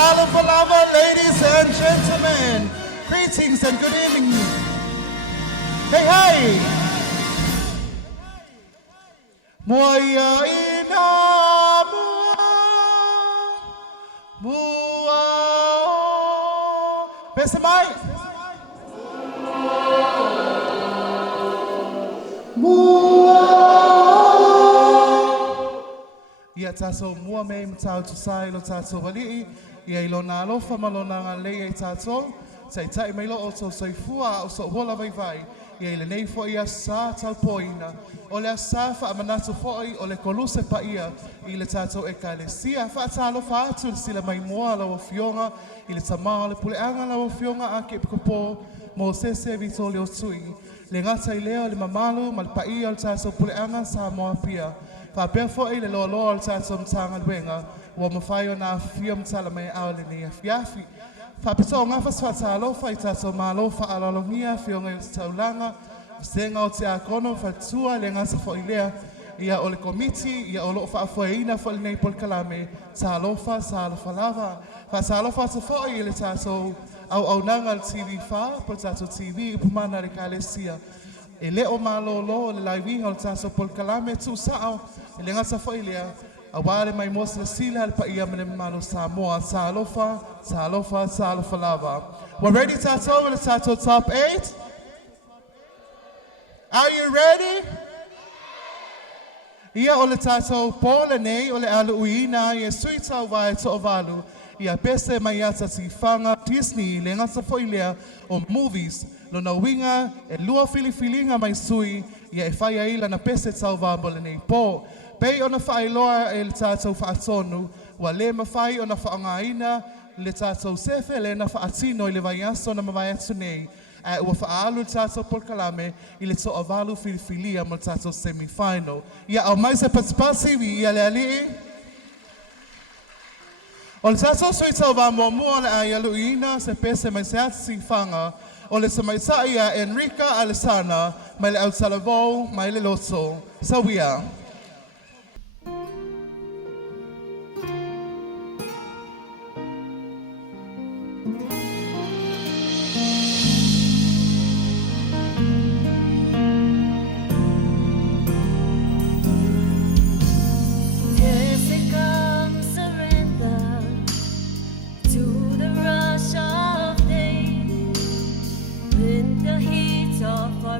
Salapalama, ladies and gentlemen. Greetings and good evening. Hey, hey. Moya ina mua. Besamai. Mua. Ia taso mua me mtau tu sai lo taso wali ia ilo na alofa malona ngā lei e tato sai tai mai lo o so soifua o so hola vai vai ia ile nei fo ia sa tau poina o le sa fa manatu foi o le koluse pa ia ile tato e kalesia fa talo fa atu sila mai moa la o fionga ile tama le pule anga la o fionga a ke popo mo se vitole o sui le ngata i leo le mamalu mal pa ia o tato pule anga sa moa pia fa pe fo ile lo lo o tato mtanga wenga wa mafai na fia mtala mai aole ni afiafi fa peso nga fa sfa lo fa tato malo fa alalongia fionga taulanga senga o te akono fa tua le ngasa fo ilea ia ole komiti ia olo fa foina fo nei pol kalame sa alofa lava fa sa alofa se fo ile tato au nanga TV fa po tato TV pumana le kalesia ele o malo lo le live o tato pol kalame tu sa le ngasa fo ilea awale mai mosla sila al pa ia mene mano Samoa sa alofa lava. We're ready tato with the tato top 8. Are you ready? Ia ole tato pola nei ole alu uina ia suita vai to valu ia pese mai ata tifanga Disney le ngasa foilea o movies lo na winga e lua filifilinga mai sui ia e fai ila na pese tau vambole nei po pei ona fai loa e le tato fa atonu wa le mafai ona fa ngaina le tato sefe le na fa atino i le vaiaso na mavai atu nei ua faalu tato por kalame i le so avalu filifilia mo tato semifinal. Ia au mai se patipasi ia le ali. O le tato soi tau va mua le ai aluina se pese mai se ati fanga o le se mai sa ia Enrica Alessana mai le au salavou mai le loso. Sawia.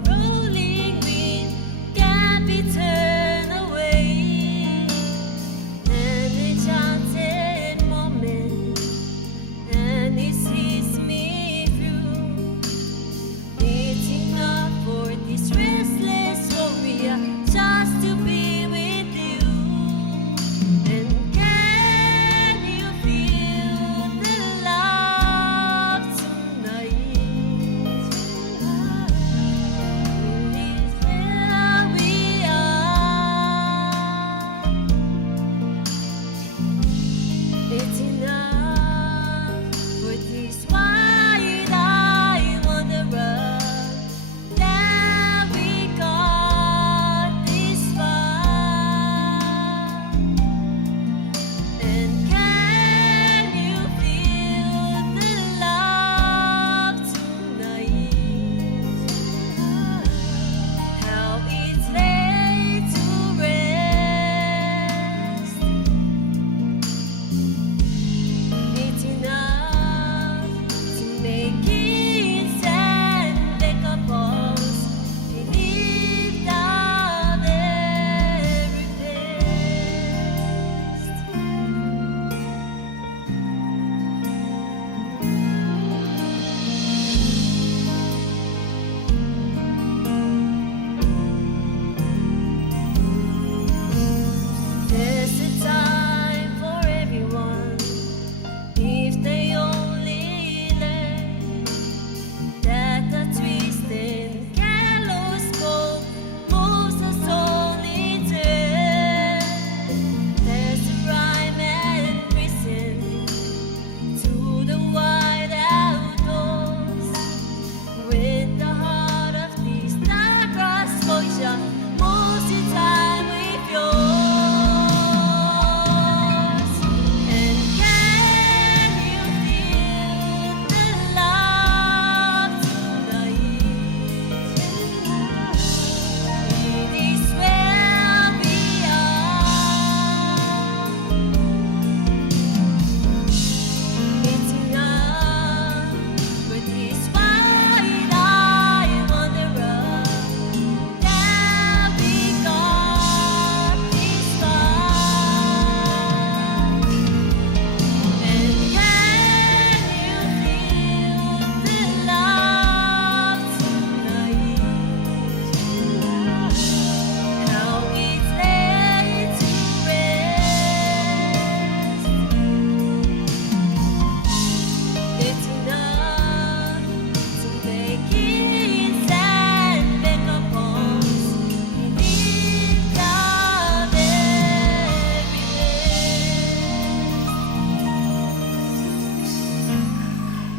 Rolling wind can be turned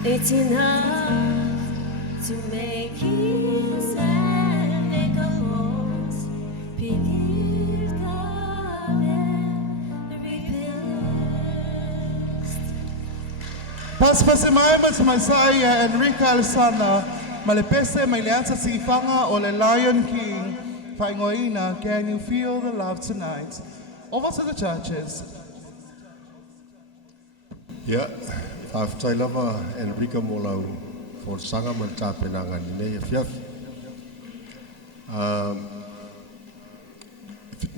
It's enough to make his and make a most believe God and reveals. Paspasi mai Messiah Enrica Alessandra, malepese maileata sifanga o le Lion King, Faingoina, can you feel the love tonight? Over to the churches. Yeah, whaftai lava Enrica Molau for sanga man tāpenanga ni nei fiaf.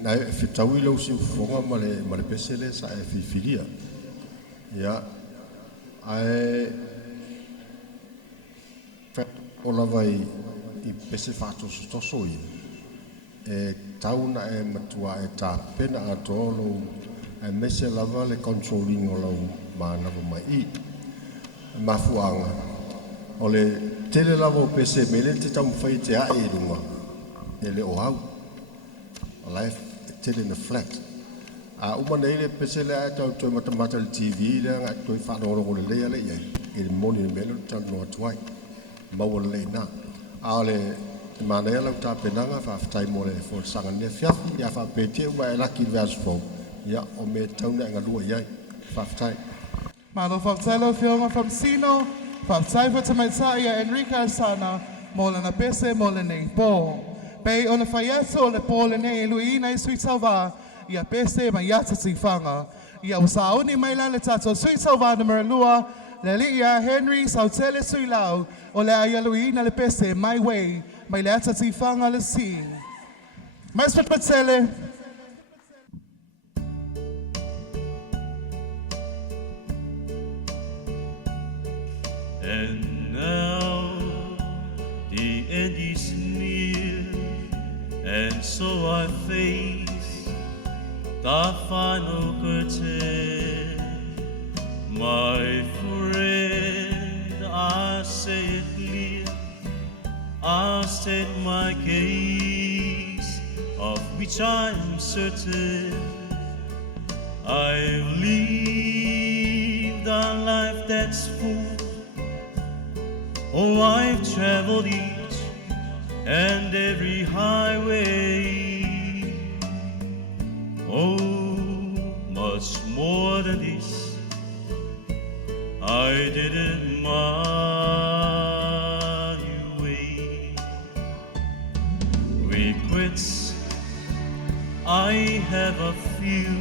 Na fitaui lau si ufonga male pesele sa e fifiria. Yeah, ai o lava i pese whātou stoso i. E tauna e matua e tāpena a tōlo e mese lava le controlling o lau mānawa mai i. Mafuanga. O le tele lava o pese mele te tamu whai te ae i runga. E le o hau. O life tele na flat. A umana ile pese le ae tau toi matamata le TV le anga toi whanoro le lea le iai. E le moni le mele tau noa tuai. Maua le lei nā. A o le mana ea lau tāpenanga whaftai mo le fōsanga ne fiafu. Ia whapetia ua e laki verse 4. Ia o me tauna inga lua iai. Whaftai. Malo Faftalo Fiona from Sino, Faftaifa to Messiah Enrica Sana, Molana Pese, Molane, Bo. Bay on the Fayaso, the Polane, Luina, Sweet Salva, Ya Pese, Mayata Sifanga, Ya Usauni, Maila, Tato, Sweet Salva, the Merlua, Lelia, Henry, Sautele Suilau, Olaya Luina, the Pese, My Way, Mailata Sifanga, the Sea. Master Patsele. And now the end is near, and so I face the final curtain. My friend, I say it clear, I'll state my case, of which I'm certain. I've lived a life that's full. Oh, I've traveled each and every highway. Oh, much more than this, I didn't mind way. Regrets, I have a few,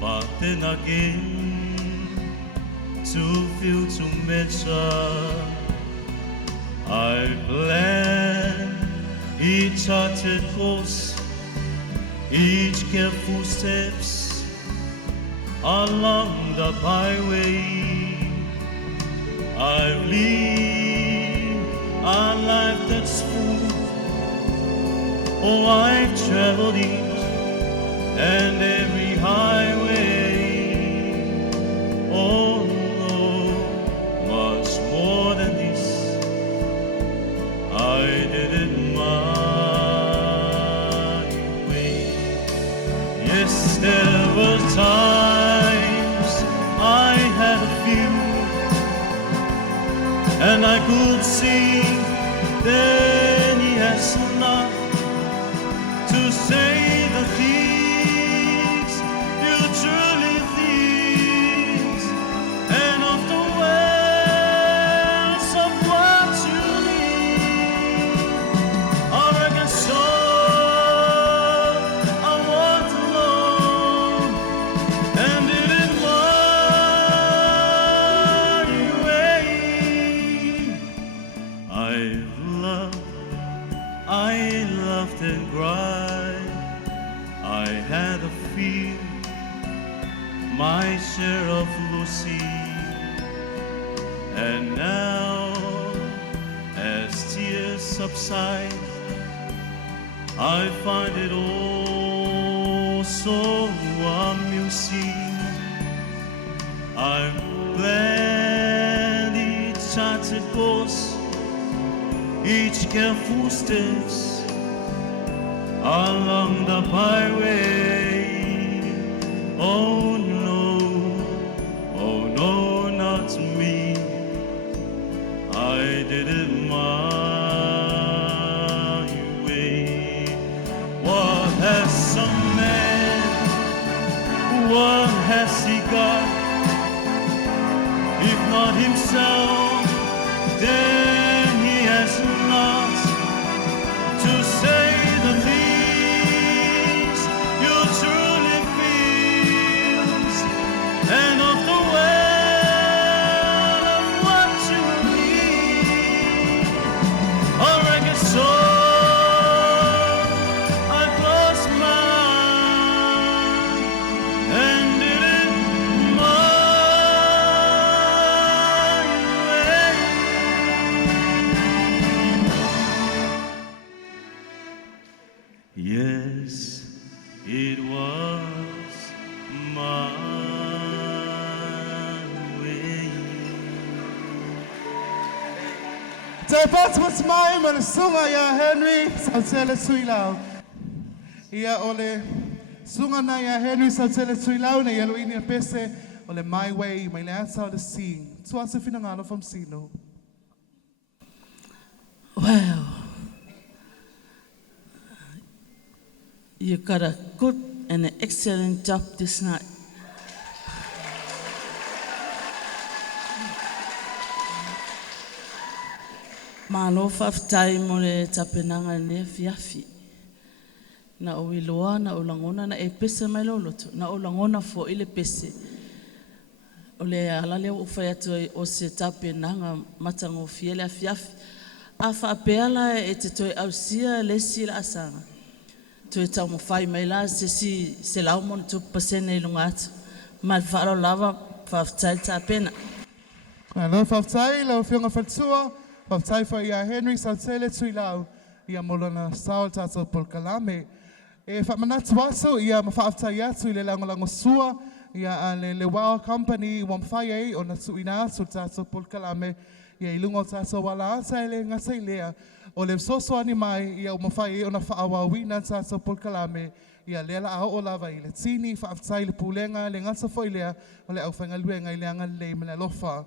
but then again, too few to measure. I plan each charted course, each careful steps along the byway. I've lived a life that's full. Oh, I've traveled each and every highway. Oh, much more than this, I didn't mind way. Yes, there were times I had a few, and I could see then he has not to say the things you truly think, and of the wells of what you need. I reckon so, I walked alone and didn't my way. I loved and cried. I had a feel, my share of Lucy. And now, as tears subside, I find it all so amusing. I'm glad each charted course, each careful steps along the byway. Oh no, not me. did it my way. What has some man, what has he got, if not himself, then he has not to say the things you truly feels, and of the well of what you need. A reggae soul, I close mine and did it my way. Yes, it was my way. Te patmas mai man sunga ya Henry Salsele Suilau. Ia ole sunga na ya Henry Salsele Suilau na ia luini pese ole My Way mai le ansa le sing. Tua se finangalo from Sino. Wow. You got a good and an excellent job this night. Malo whaftai mo le tapenanga ne fiafi. Na o iloa na o langona na e pese mai loloto. Na o langona fo ile pese. O le ala leo o whai atu o se tapenanga matango fiele a fiafi. A whapeala e te toi au sia le sila asanga. Toi tau mo whai mai la se lau mon tu pasene ilunga atu. Mal wharo lava whaftai tapena. Lo faftai lo fionga fatsua. Faftai fa ia Henry Salsele Suilau. Ia molona saul tato polkalame. E whamanatu aso ia mawhaftai atu i le langolango sua. Ia le Wow Company wamwhai ei o na suina aso tato polkalame. Ia ilungo tato wala ata ele ngasai lea. O le soso ani mai ia o mawhai ei o na whaawawina tato polkalame. Ia lela a o lava i le tini whaaftai le pulenga le ngasa foilea. O le au whangaluenga i le anga le mele lofa.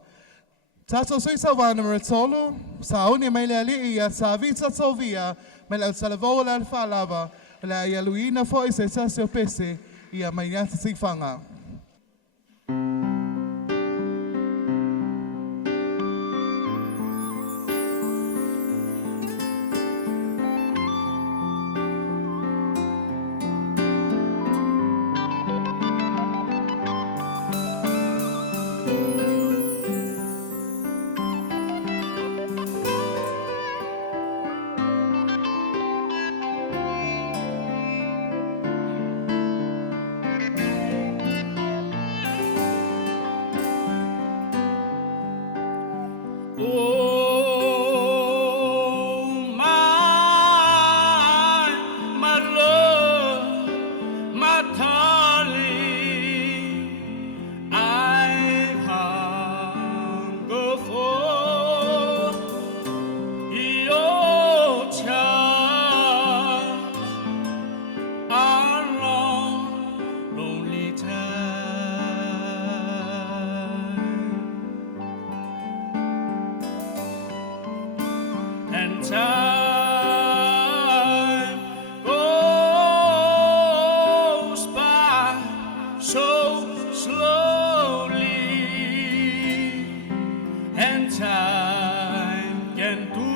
Tato sui sa wana maratolo, sa oni mai le ali ia sa vita tovia, mai le salavoa le alfa lava, le ia luina foi se sa se opese, ia mai nyata si fanga. Oh, my love, my darling, I hunger for your touch, our long, lonely time. And time goes by so slowly, and time can do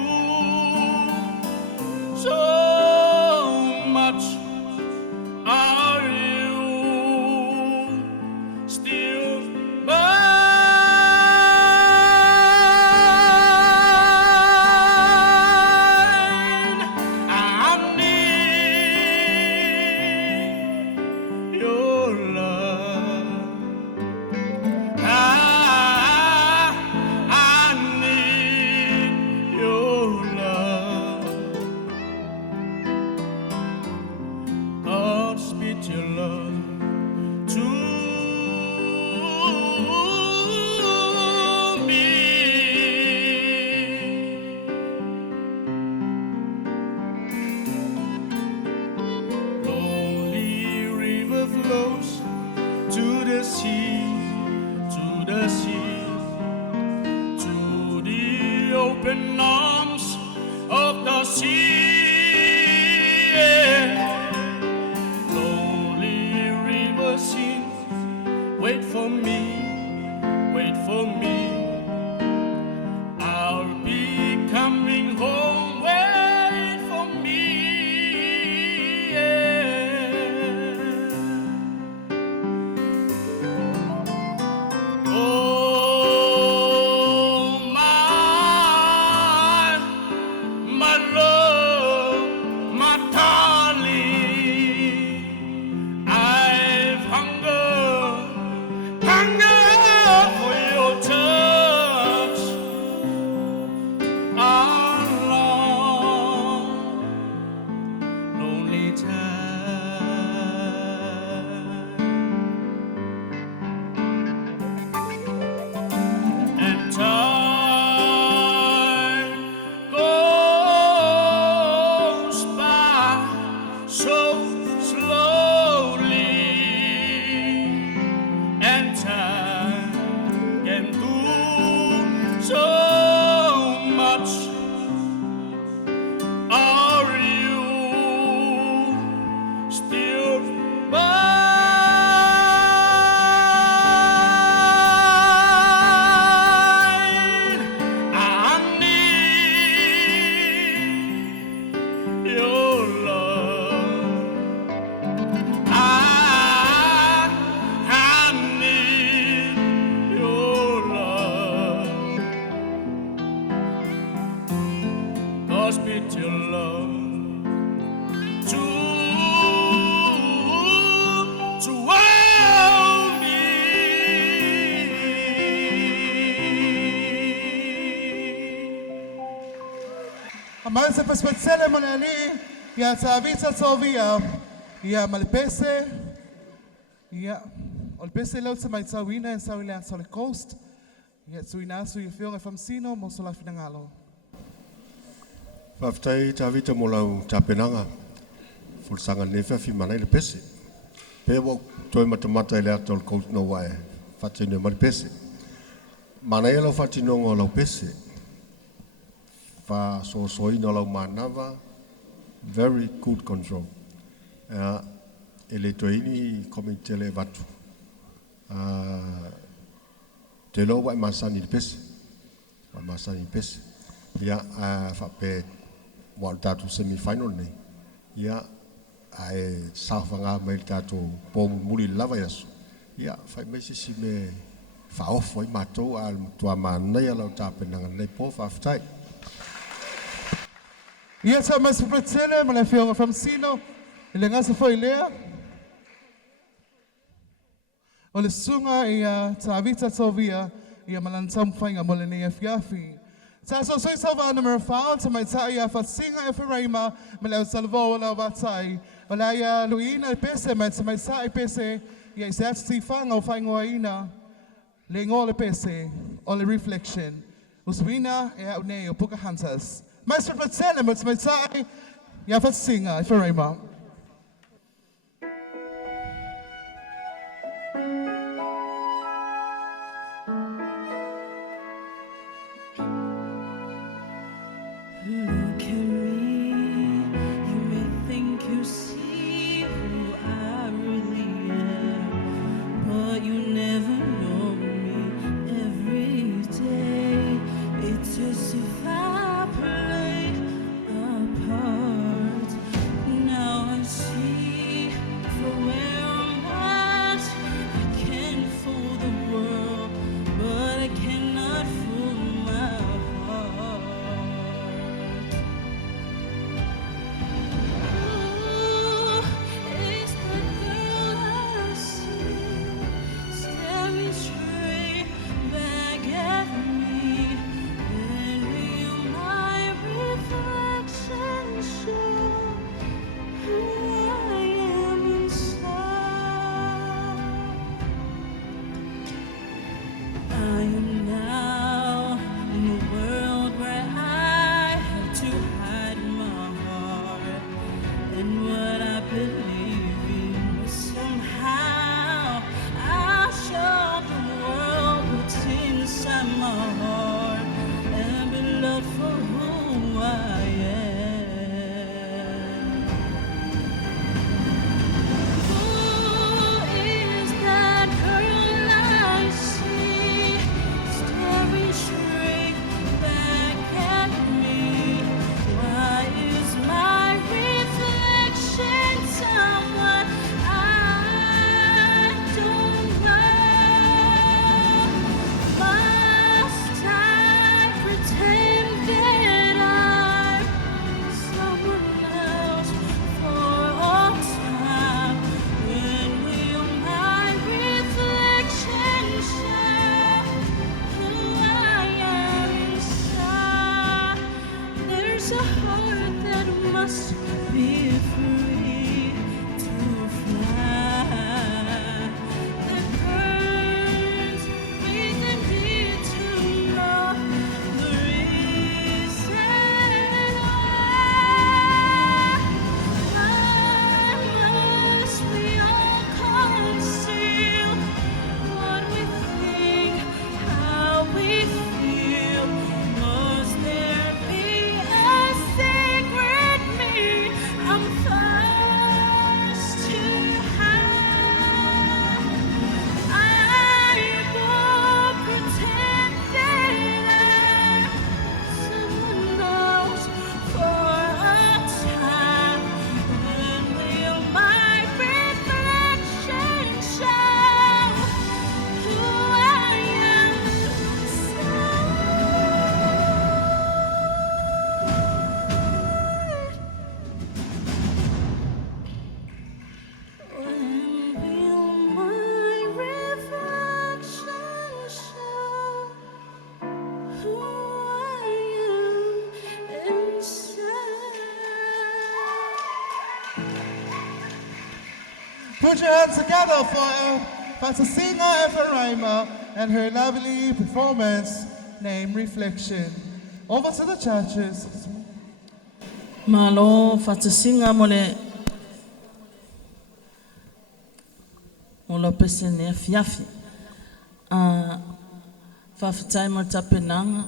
so much. Are you still mine? open arms of the sea. Lonely river seems, wait for me, wait for me. I'll be coming home, wait for me. Oh, my love, my darling, I've hungered for your touch. Our long, lonely time, and time goes by so slowly, and time can do so much. Are you still mine? I need your love. I need your love. Cause with your love to hold me. Amansa paspatsele manali, ya tavita tovia, ya malpese, ya olpese lo sa may tawina sa wilan sa coast, ya suina su yfiong famsino mo sa la finangalo. Whaftai tā vita mo lau tā penanga. Fulsanga nefa fi manai le pese. Pe wau toi matamata i le ato le kout no wae. Whatino mali pese. Manai lau whatino ngō lau pese. Wha so soina lau manava. Very good control. E le toini komite le watu. Te lau wae masani le pese. Wa masani le pese. Ia whape wal tātou semi-final nei. Ia ai sāwhanga mai tātou pōmu muri lava yasu. Ia whai meisi si me whaofo i mātou a tua mānei alau tāpenanga nei pō whawhtai. Ia sa mas papatsele ma le fionga famsino, ile ngasa foi lea. O le sunga ia tavita tovia, ia malantam whainga mo le nei fiafi. Sa so soi salva number 5 sa mai tai a fasinga e Faraima me le salvo la batai. Ola ia Luina pese mai sa mai sai pese ia se si fanga o faingo ina. Le ngole pese o le reflection. Uswina e au nei o puka hunters. Master Patsena mai tai ia fasinga e Faraima. Look at me, you may think you see who I really am, but you never know me every day. It's as if I played a part. Now heart that must be free to fly, that burns within me to know the reason why must we all conceal what we think, how we feel? Must there be a secret me I'm forced to hide? I will pretend that I'm someone else for a time. When will my reflection show who I am? When will my reflection show who I am inside? Put your hands together for Fatusina Eferaima and her lovely performance named Reflection. Over to the churches. Malo whatasinga mo lo pese ne fiafi. Whawhitai mo tapenanga,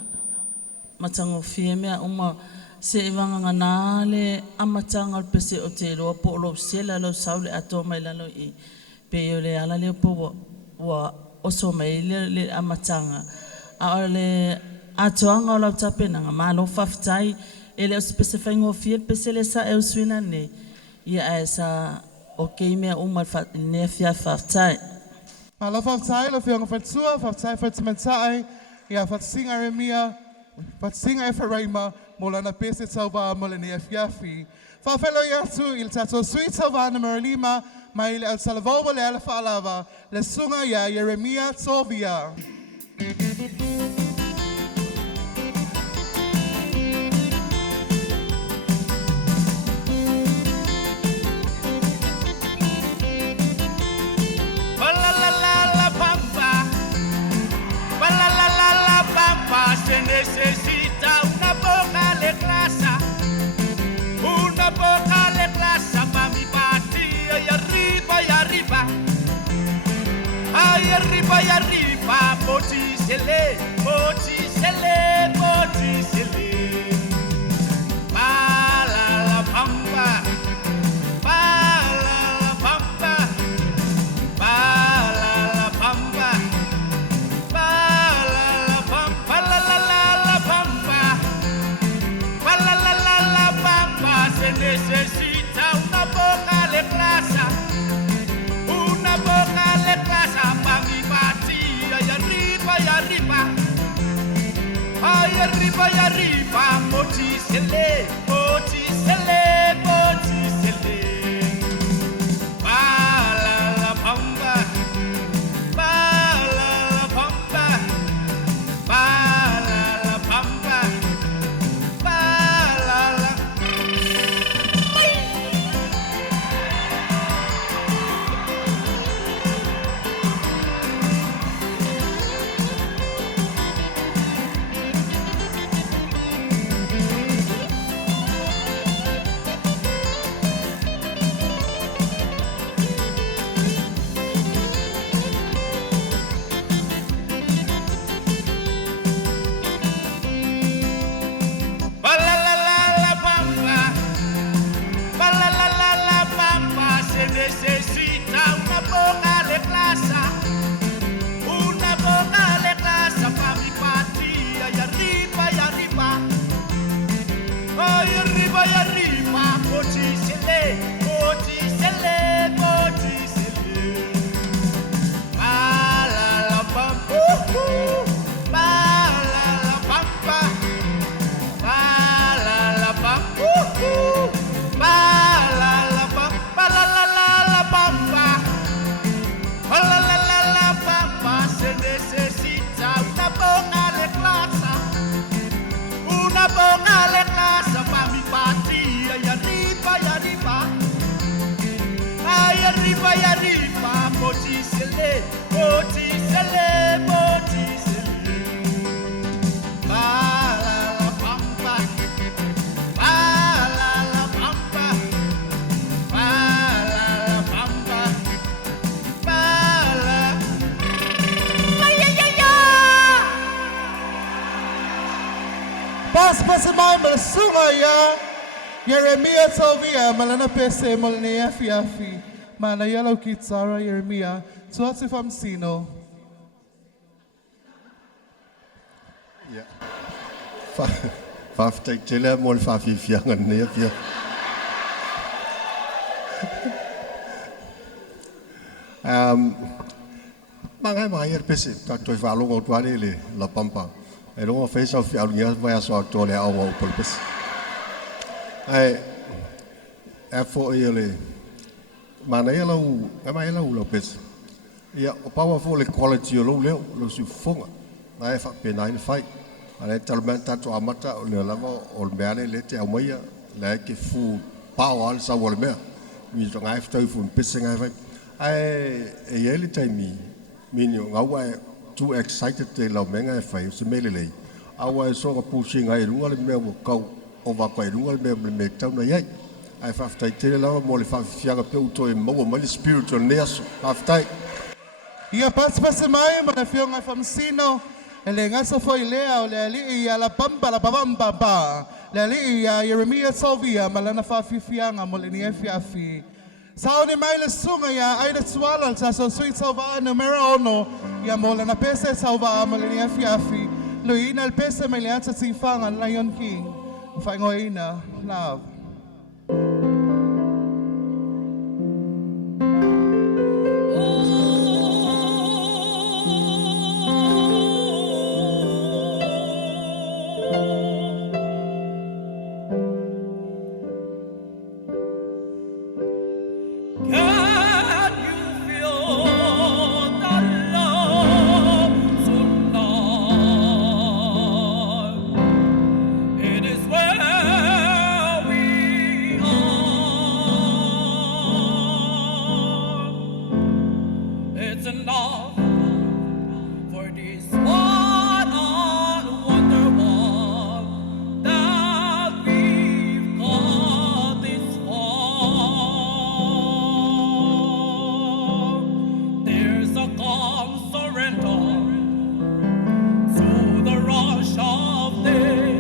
matango fie mea uma se iwanga ngana le amatanga o pese o te roa po lo sela lo saule ato mai lalo I pe o le ala le po wa oso mai le amatanga. A o le atoanga o lau tapenanga, malo whawhitai ele o pese whaingo fie pese le sa e uswina ne ia e sa o kei mea uma ne fia whawhitai. Malo Fatusai, lo fianga Fatsua, Fatusai Fatumentai, ia Fatusinga Remia, Fatusinga Eferaima, Molana Pese Tauba, Molania Fiafi. Fafelo Yatu, il Tato Sweet Savana Merlima, Maile El Salvova Le Alfa Alava, Le Sunga Ya Yeremia Tovia. Se necesita una boca de clase para mi patria y arriba, ay arriba, Bottiselle, para la pampa, para la pampa, para la pampa. Se necesita una boca de plaza para mi patria y arriba, ay arriba, Bottiselle, para la pampa, para la pampa, para la pampa, para la una boca de clase para Pas pasamay malasungaya. Yeremia Tovia, Malana Pese, Molinea Fiafi, Mana Yellow Kitsara, Yeremia, Tuatsi Famsino. Faftek tele mol fafi fiangan ne fia. Mangai yer pese ta toi falo ngo tuane le la pampa. E rongo fesa fi alunya vai aso tole au au pol pese. Ai fo ele mana ela u ama ela u lo pese. Ia o powerful quality lo lo su fonga. Ai fa pe nine fight. Ale talmenta to amata o le lava o le mea le te au maia le ke fu pao al sa o le mea mi to ngai ftau fu pisse ngai vai ai e ele taimi mini o ngawa too excited te la menga e fai se mele le awa so ga pushing ai runga le mea o kau o va kai runga le mea me tau na yai ai fa ftai te la mo le fa fiaga pe to e mo ma le spiritual neas fa ftai Ia pas pasamay, Mana Fionga Famsino. Ele ngasa foi lea o le ali ia la pampa la pampa pa. Le ali ia Yeremia Tovia malana fa fianga molenia fiafi. Sauni mai le sunga ia ai le swala sa so sweet salva numero ono ia molana pese salva molenia fiafi. Luina el pese mai le ata sifanga Lion King. Fangoina love. Can you feel the love tonight? It is where we are. It's enough for this one on wonder wall that we've got this far. There's a calm surrender to the rush of day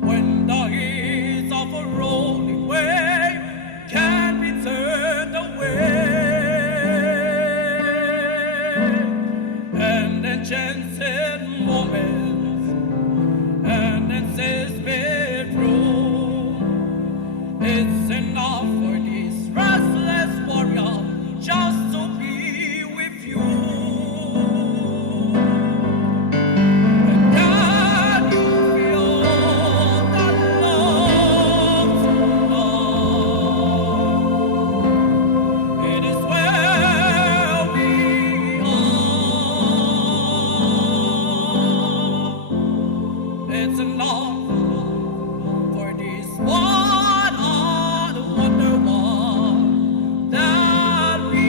when the heat of a rolling wave can be turned away. And enchanted moments and enchanted room. It's enough for this restless warrior just to be with you. And can you feel that love tonight? It is where we are. It's enough for this one on wonder wall that we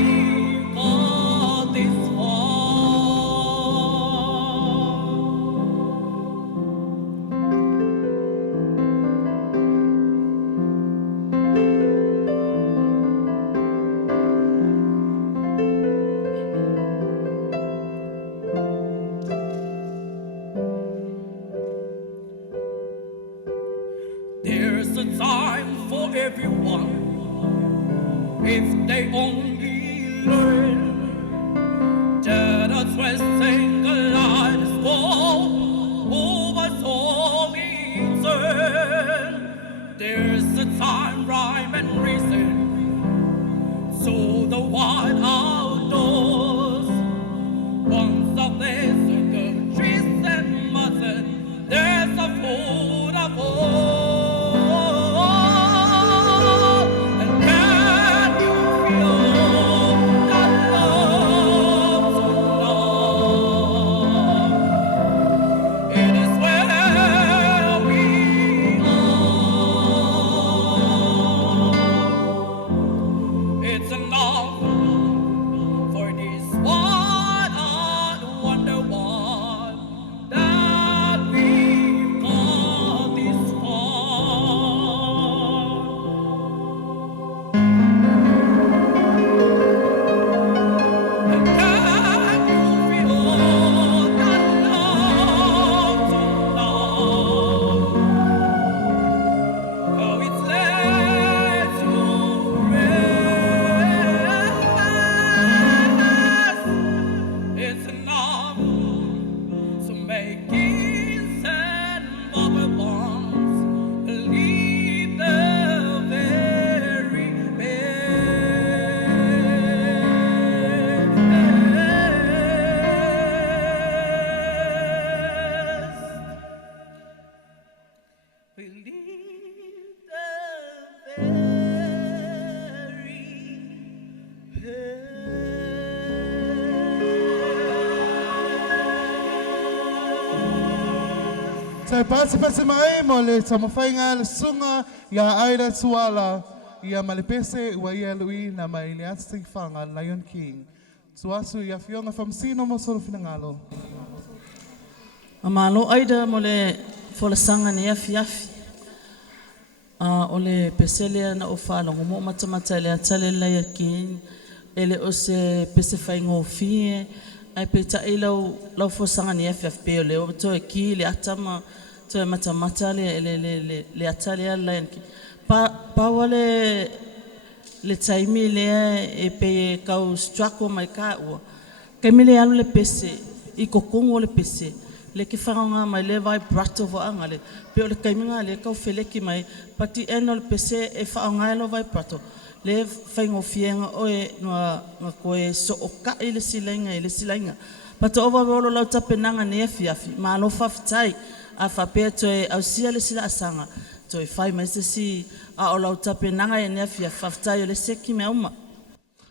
got this far. There's a time for everyone if they only learn that a twisting kaleidoscope over all turn. There's a time, rhyme, and reason so the wide outdoors. Once a place of the trees and mutton, there's a food of all. And can you feel that love tonight? It is where we are. It's enough for this one Sa pasi mai mo le tamawhainga le sunga ia aira tuala ia malipese ua ia lui na mai le ati whanga Lion King. Tuasu ia fionga whamsino mo solo finangalo. A malo aida mo le folasanga ni afi. O le pesele na o whalongo mo matamata le atale Lion King. Ele o se pese whaingo fie. Ai pe ta e lau fosanga ni FFP o le o to e ki le atama to e matamata le atale a Lion King. Pa wale le taimi le e pe kau strako mai ka ua. Kai mele alu le pese, i kokongo le pese. Le ki whangonga mai le vibrato vo anga le. Pe o le kaiminga le kau feleki mai, pati eno le pese e whaonga elo vibrato. Le whaingo fienga oe nga koe so o ka i le silainga. Pata ova rolo lau tapenanga ne e fiafi, ma alo whawhitai a whapea to e au sia le sila asanga. To e whai mai se si a o lau tapenanga e ne e fiafi, whawhitai o le seki me uma.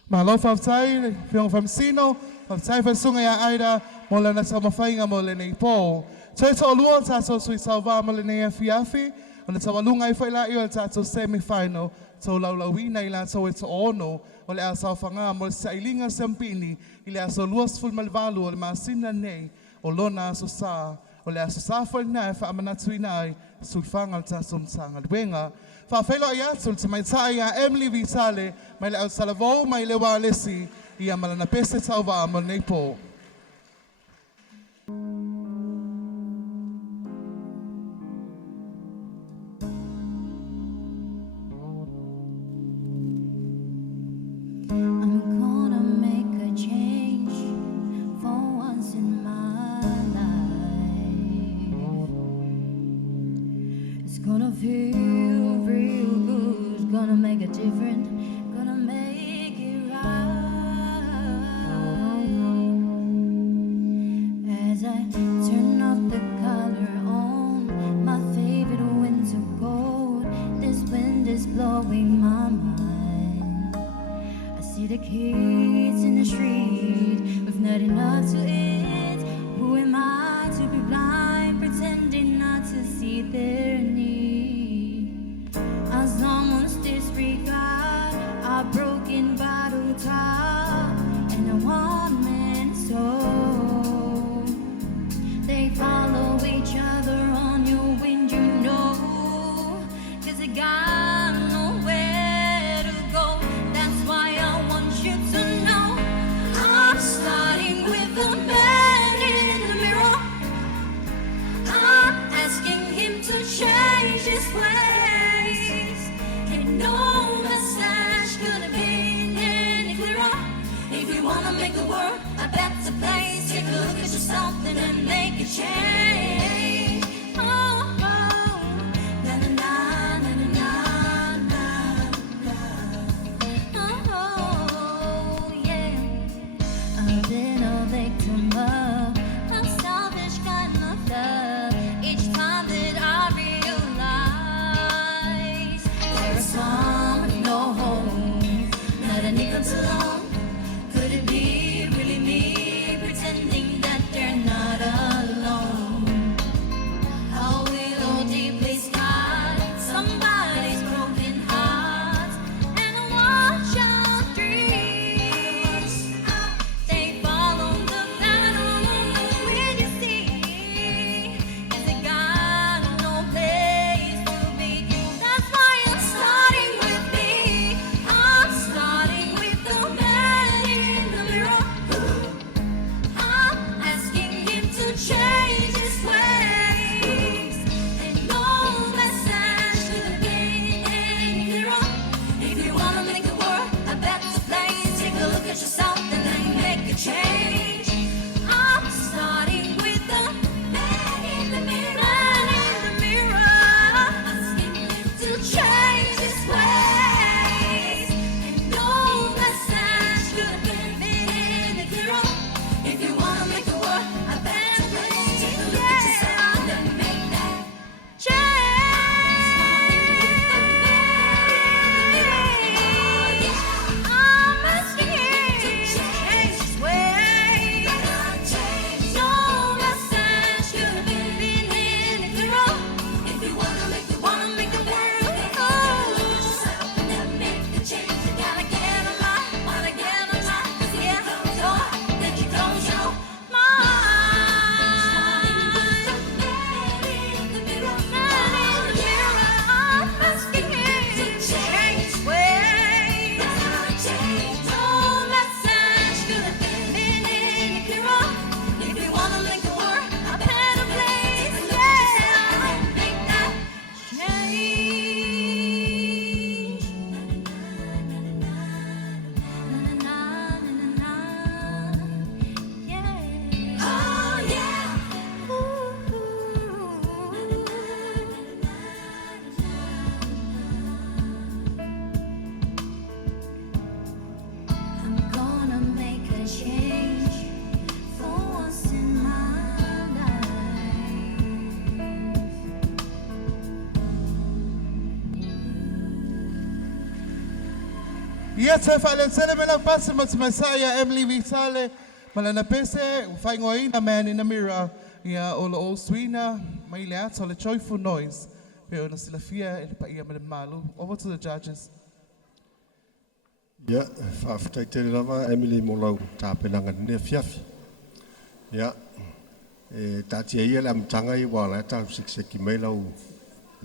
Ma lo whawtai, fionga whamsino, whawtai whansunga ia aira mo le na tamawhainga mo le nei pō. So e to olua tato sui salva mo le nei a fiafi, o na tawalunga i whaila i o tato semi-final, to laulawina i la to e to ono, o le asa whanga mo le sailinga sempini, i le aso luas fulmalvalu o le maasina nei, o lona aso sa, o le aso sa whaina e whaamanatu i nai, sui whanga le tato mtanga luenga. Whawhailo i atu te mai tai a Emily Vitale, mai le au salavou, mai le wālesi, i a malana pese tau wā mo nei pō. I'm gonna make a change for once in my life. It's gonna feel real good. It's gonna make a difference. Gonna make it right. As I turn up the color on my favorite winter coat, this wind is blowing my mind. See the kids in the street with not enough to eat. Who am I to be blind, pretending not to see their need? As someone's disregard our broken bottle top and a one-man soul. They follow each other on your wind, you know, 'cause they got nowhere to go. That's why I want you to know I'm starting with the man in the mirror. I'm asking him to change his ways. And no mustache could have been any clearer. If you wanna make the world a better place, take a look at yourself and then make a change. Oh, oh. Na na na na na na na. Oh, yeah. I've been a victim of a selfish kind of love. Each time that I realize there is some with no home, not a nickel to loan. Could it be really me pretending that they're not alone? Ia te whaile tele me lau pasi ma te Messiah Emily Vitale. Malana pese, whaingoa ina man in the mirror. Ia ola o swina, mai le ata o le joyful noise. Pe ona sila fia e le pa ia me le malu. Over to the judges. Ia, whaafitai te lava Emily mo lau tāpenanga nea fiafi. Ia, tātia ia le amatanga I wala tau sikseki mai lau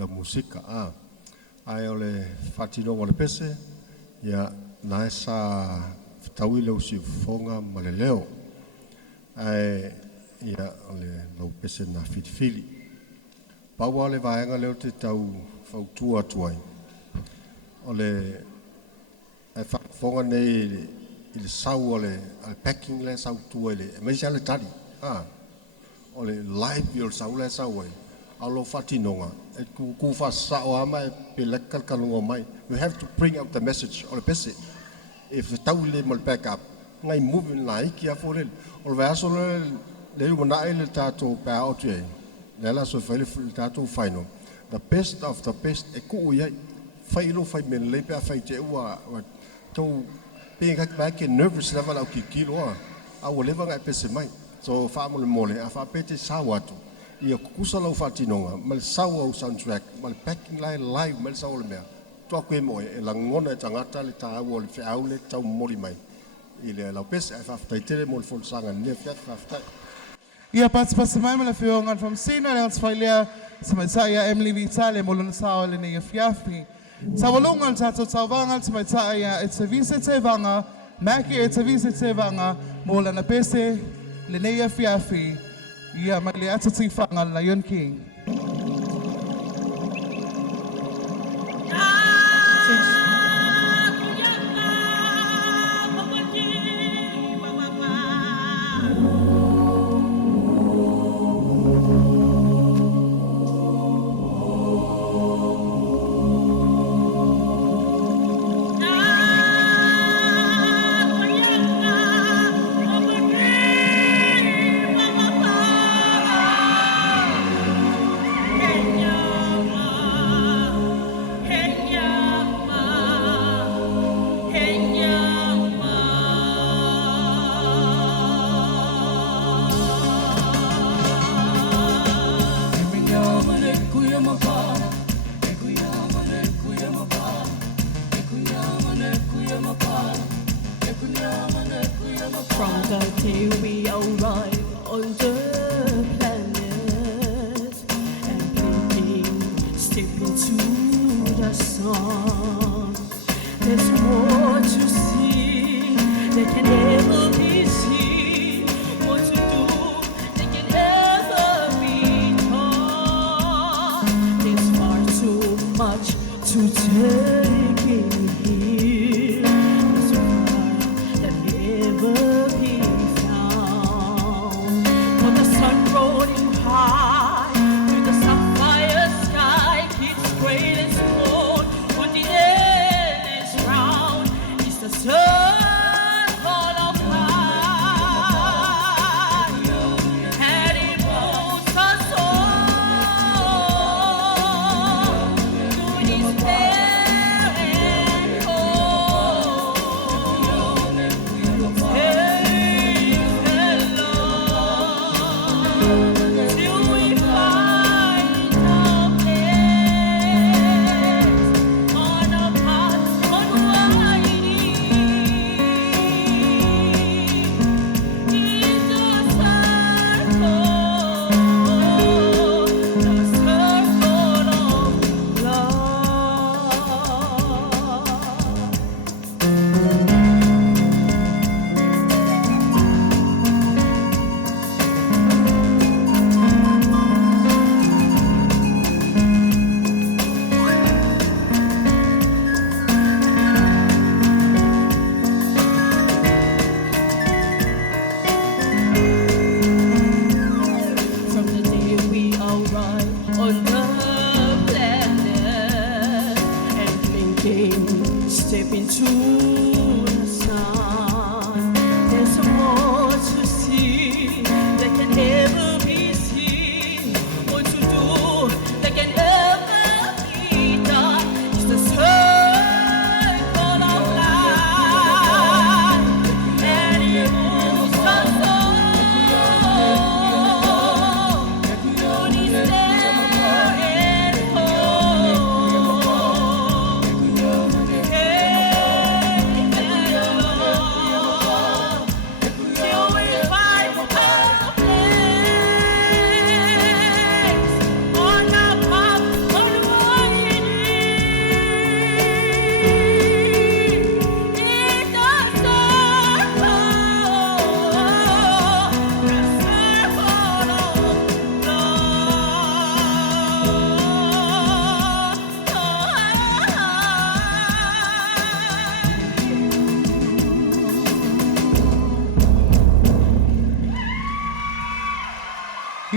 musika. Ai o le whatinonga le pese. Ia, nae sa tau I leo si fonga ma le leo. Ai, ia, o le lau pese na fitifili. Paua le vaenga leo te tau whautua tuai. O le ai fonga nei I le sau o le packing le sau tua le mai sa le tali. O le live yo sau le sau ai. Alo fatinonga. E ku fa sa o ama e pelekal kalungo mai. You have to bring out the message o le pese. If the tau le mal back up. Ngai moving like kia fo le. O le vaso le umana le tato pa o tue. Le la so fa le tato final. The best of the best e ku ia. Failo fai me le pe fai te ua tau pe ka ba ke nervous level au ki kilo a o leva ngai pese mai so fa mo le mole a fa pete sa watu ia kusa lau fatinonga mal sa o soundtrack mal packing live mal sa o le mea to ko mo e la ngona tangata le ta o le fe au le tau moli mai ile la pese a fa tele mo le fol sanga ne fa fa Ia pats mai me le whiongan from Sina le ons whailea sa Messiah Emily Vitale mo luna sao le nei fiafi. Sa walungan tato tauvangan sa Messiah e te vise te vanga, maki e te vise te vanga, mo lana pese le nei fiafi. Ia mai le ata tifangan Lion King. From the day we arrive on the planet and blinking, stepping to the sun, there's more to see that can never be seen. What to do that can never be taught. There's far too much to take in here. There's far that never be found. For the sun rolling high through the sapphire sky keeps great and small. When the end is round, it's the circle of life, and it moves us all through this pain.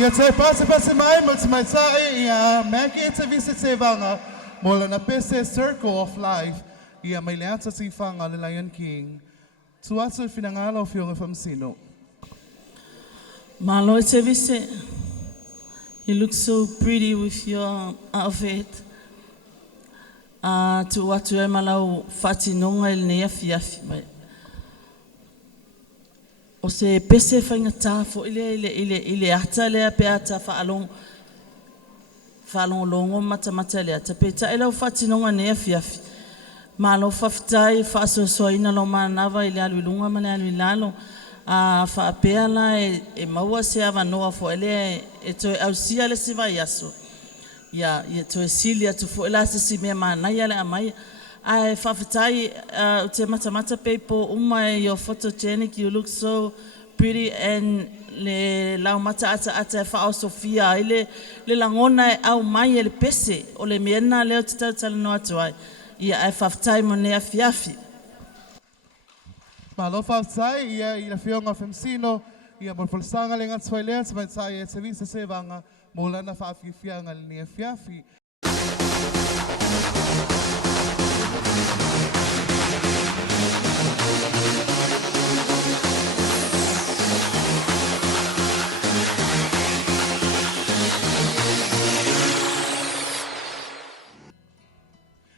Ia te pase mai mo te mai tae ia meki e te vise te vanga mo lana pese Circle of Life ia mai le ata ti whanga le Lion King. Tu atu finangala o fionga whamsino. Malo te vise. You look so pretty with your outfit. Tu watu e malau whatinonga il nea fiafi mai. O se pese whainga tā fo ile ata lea pe ata whaalong longo mata lea. Ta pe ta elau whatinonga nea fiafi. Malo whaftai whaasosoina lo manawa ile aluilunga mane aluilalo. Whaapea la e maua se awa noa fo ele e toe au sia le siwa yaso. Ia toe sili atu fo ela se si mea manai ale amai. Ai whawhitai te mata peipo uma e your photogenic, you look so pretty and le lau mata ata e whao Sofia. Le langona e au mai e le pese o le miena leo te tau tala no atu ai. Ia ai whawhitai mo nea fiafi. Malo whawhitai ia i la fionga whamsino ia mo whalsanga le ngats whailea te mai tai e te visa se vanga mo lana whawhifianga le nea fiafi.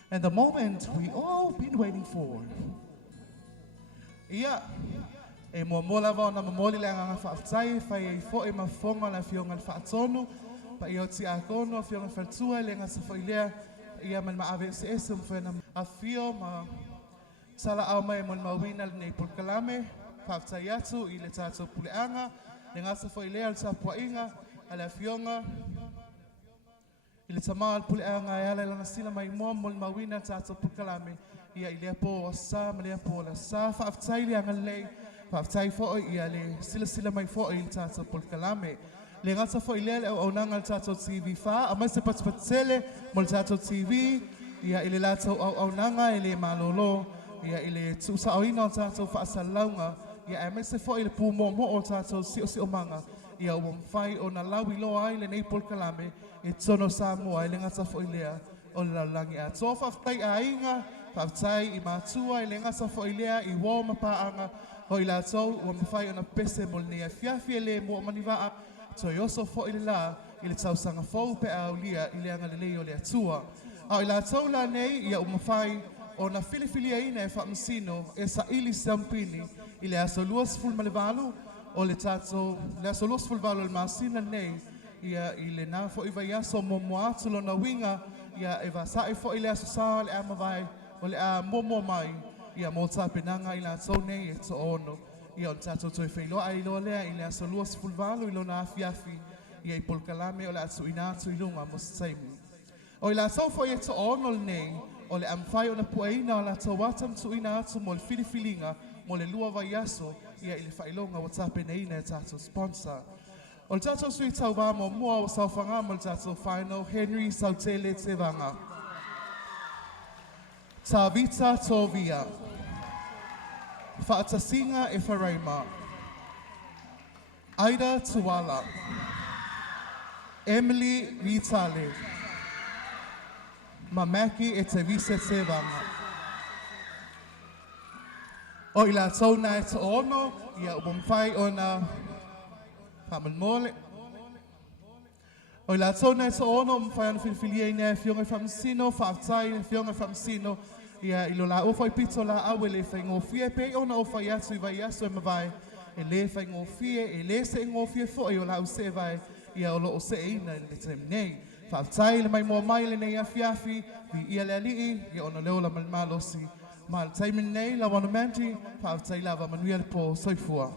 And the moment we all been waiting for. Ia, e mua mola wao na mamoli le anga whaatai, whai e fo e mawhonga la fionga le whaatonu, pa i o ti a kono, fionga whatua, le ngasa whailea, ia man maawe se esum whena a fio, ma sala au mai mon mawina le nei polkalame, whaatai atu i le tātou puleanga, le ngasa whailea le tāpua inga, a le fionga, i le tamaa puleanga e ala lana sila mai mua mo le mawina tātou polkalame, ia i lea po o sa, ma lea po o la sa, whaatai le anga lei, whaatai fo ia le sila mai fo i le tātou polkalame. Le ngata fo i lea le au nanga le tātou TV wha, a mai se patipatele mo le tātou TV, ia i le lātou au nanga i le malolo, ia i le tuusa o ina o tātou whaasalaunga, ia e mai se fo i le pū mo o tātou si o manga, ia o mwhai o na lawi loa ai le nei polkalame, e tono Samoa i le ngata fo i lea o le laulangi a. Tō whaftai a inga, whaftai i mātua i le ngata fo i lea i wō mapaanga, ho i lātou o mwhai o na pese mo le nea fiafi e le mo manivaa, so i oso fo i le la, i le tausanga fau pe au lia i le anga le leo le atua. Au i lātou la nei, ia o mwhai o na filifilia ina e whaamsino e sa ili sampini i le aso luas ful malevalu, o le tātou, le aso luas ful valu le masina nei, ia i le nā fo i vai aso mo moatu lo na winga, ia e vasai fo i le aso saa le amawai, o le a momo mai, ia mo tāpenanga i lātou nei e to ono. Ia on tātou toi whailoa ai loa lea i le aso luas fulvalu i lo na afiafi, ia i polkalame o le atu ina atu i lunga mo sataimi. O i lātou fo i e to ono le nei, o le amwhai o na puaina o lātou watam tu ina atu mo le filifilinga, mo le lua vai aso, ia i le whailonga o tāpeneina e tātou sponsor. O le tātou sui tau wā mo mua o sauwhanga mo le tātou whaino Henry Sautele te wanga. Tā vita tō via. Whaatasinga e wharaima. Aida Tuwala. Emily Vitale. Mamaki e te vise te wanga. O i la tauna e te ono, ia umwhai o na whamanmole. O i la tauna e te ono, umwhai ana whilwhilia i nea fionga whamsino, whaatai fionga whamsino, ia ilo la ofa i pito la awe le whai ngofie, pe ona ofa i atu i vai asu e mawai, e le whai ngofie, e le se ngofie fo i o la use vai, ia o lo o se ina i le tem nei. Whaatai le mai mua mai le nei afiafi, vi ia le alii, ia ona leo la malmalosi. Ma le taimin nei la wana manti, whaatai lava manuia le po soifua.